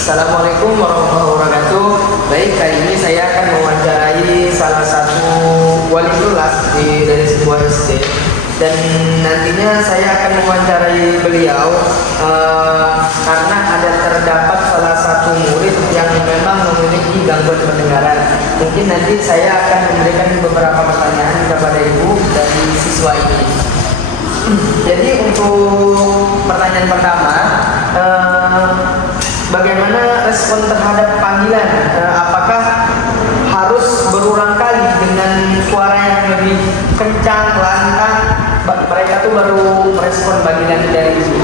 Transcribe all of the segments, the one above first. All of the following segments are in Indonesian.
Assalamualaikum warahmatullahi wabarakatuh. Baik, kali ini saya akan mewawancarai salah satu wali kelas dari sebuah SD, dan nantinya saya akan mewawancarai beliau karena terdapat salah satu murid yang memang memiliki gangguan pendengaran. Mungkin nanti saya akan memberikan beberapa pertanyaan kepada ibu dari siswa ini. Jadi untuk pertanyaan pertama, bagaimana respon terhadap panggilan? Apakah harus berulang kali dengan suara yang lebih kencang, lantang? Mereka tuh baru merespon panggilan dari ibu.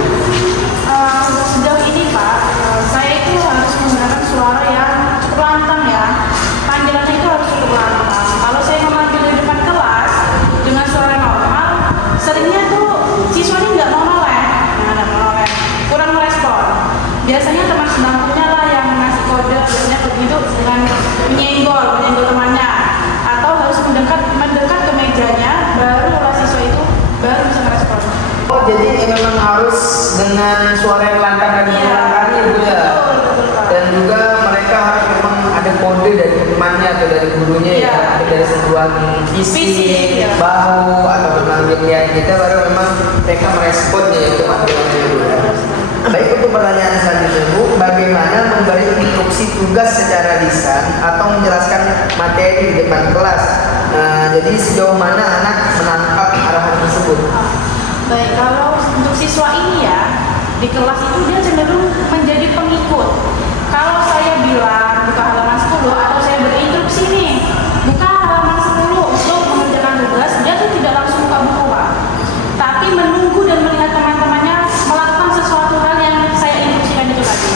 Sejauh ini Pak, saya itu harus menggunakan suara yang cukup lantang ya. Panggilannya itu harus cukup lantang. Kalau saya memanggil di depan kelas dengan suara normal, seringnya tuh siswa ini nggak mau noleh, kurang merespon. Biasanya teman sebangkunya lah yang ngasih kode, biasanya begitu dengan menyenggol temannya, atau harus mendekat ke mejanya, baru siswa itu baru bisa merespon. Oh, jadi memang harus dengan suara yang lantang dan berulang kali ya, Bu ya. Dan juga mereka harus memang ada kode dari temannya atau dari gurunya ya, dari sentuhan fisik, bahu atau memang lihat kita, baru memang mereka merespon ya itu panggilannya Bu ya. Baik, untuk pertanyaan selanjutnya Bu, bagaimana memberi instruksi tugas secara lisan atau menjelaskan materi di depan kelas? Jadi sejauh mana anak menangkap arahan tersebut? Baik, kalau untuk siswa ini ya, di kelas itu dia cenderung menjadi pengikut. Kalau saya bilang buka halaman 10 atau saya berinstruksi nih, buka halaman 10 untuk mengerjakan tugas, dia tuh tidak langsung buka buku Pak, tapi menunggu dan melihat teman-temannya melakukan sesuatu hal yang saya instruksikan itu tadi.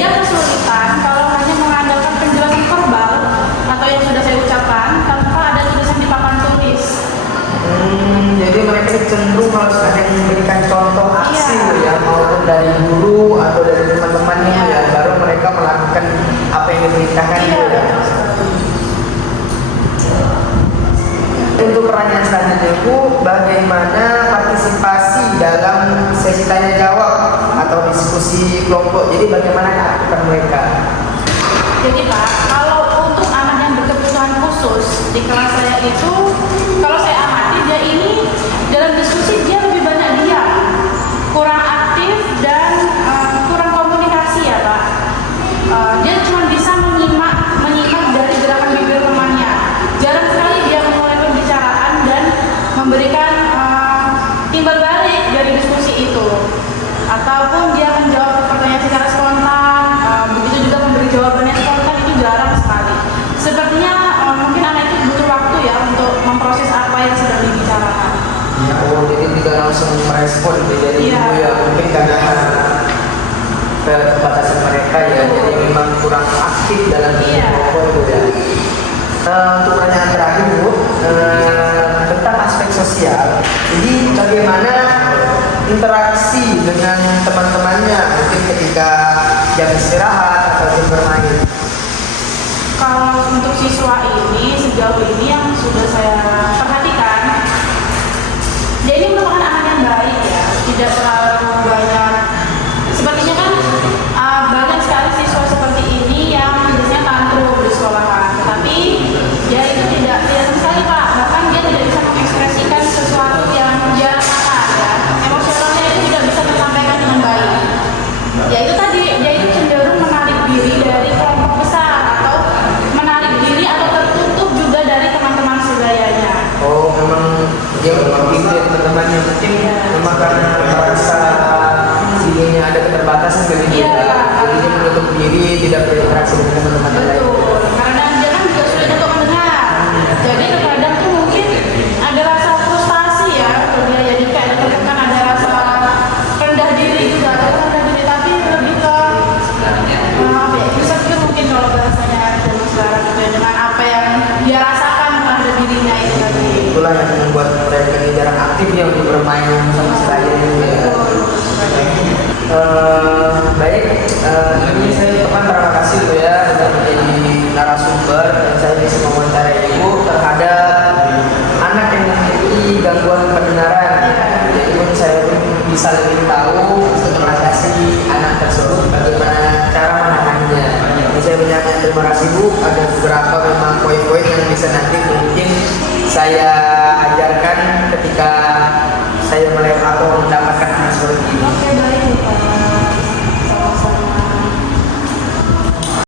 Dia kesulitan kalau hanya mengandalkan penjelasan verbal atau yang sudah saya ucapkan tanpa ada tulisan di papan tulis. Jadi mereka cenderung harus ada yang memberikan contoh aksi ya, maupun dari guru atau dari teman-temannya ya, baru mereka melakukan apa yang diperintahkan ya. Untuk pertanyaan selanjutnya Bu, bagaimana partisipasi dalam sesi tanya jawab atau diskusi kelompok? Jadi bagaimana keaktifan mereka? Jadi Pak, kalau untuk anak yang berkebutuhan khusus di kelas saya itu, kalau saya amati dia ini dalam diskusi dia lebih banyak diam, kurang aktif dan kurang komunikasi ya Pak. Dia cuma bisa menyimak dari gerakan bibir temannya. Jarang sekali dia memulai pembicaraan dan memberikan timbal balik dari diskusi itu, ataupun dia menjawab pertanyaan secara spontan. Begitu juga memberi jawabannya spontan, itu jarang sekali. Sepertinya mungkin anak itu butuh waktu ya untuk memproses apa yang sedang dibicarakan. Ya, oh, jadi tidak langsung merespon jadi ibu ya, mungkin karena keterbatasan mereka ya, jadi memang kurang aktif dalam kelompok itu ya. Untuk pertanyaan terakhir Bu, tentang aspek sosial. Jadi bagaimana interaksi dengan teman-temannya mungkin ketika jam istirahat atau jam bermain? Kalau untuk siswa ini sejauh ini yang sudah saya perhatikan, dia ini merupakan anak yang baik ya, tidak terlalu banyak. Sepertinya kan banyak sekali siswa seperti ini yang biasanya tantrum di sekolahan, tetapi dia itu tidak sekali Pak, bahkan dia tidak bisa mengekspresikan sesuatu yang dia rasakan ya. Emosionalnya itu tidak bisa tersampaikan dengan baik. Ya itu tadi, dia itu cenderung menarik diri dari kelompok besar, atau menarik diri atau tertutup juga dari teman-teman sebayanya. Oh, memang dia berbagi dengan teman-temannya, mungkin memang karena merasa dirinya ada keterbatasan dari dia, jadi dia menutup diri, tidak berinteraksi dengan teman-teman yang lain. Betul, karena dia kan juga sulit untuk mendengar. Jadi terkadang tuh mungkin ada rasa frustasi ya, dia jadi kayak tertekan, ada rasa rendah diri juga, tapi lebih ke apa ya, insecure mungkin kalau bahasanya zaman sekarang gitu ya, dengan apa yang dia rasakan pada dirinya itu tadi. Itulah yang membuat mereka ini jarang aktif ya untuk bermain sama sekali ya. Baik, ini saya ucapkan terima kasih Bu ya sudah menjadi ada beberapa memang poin-poin yang bisa nanti mungkin saya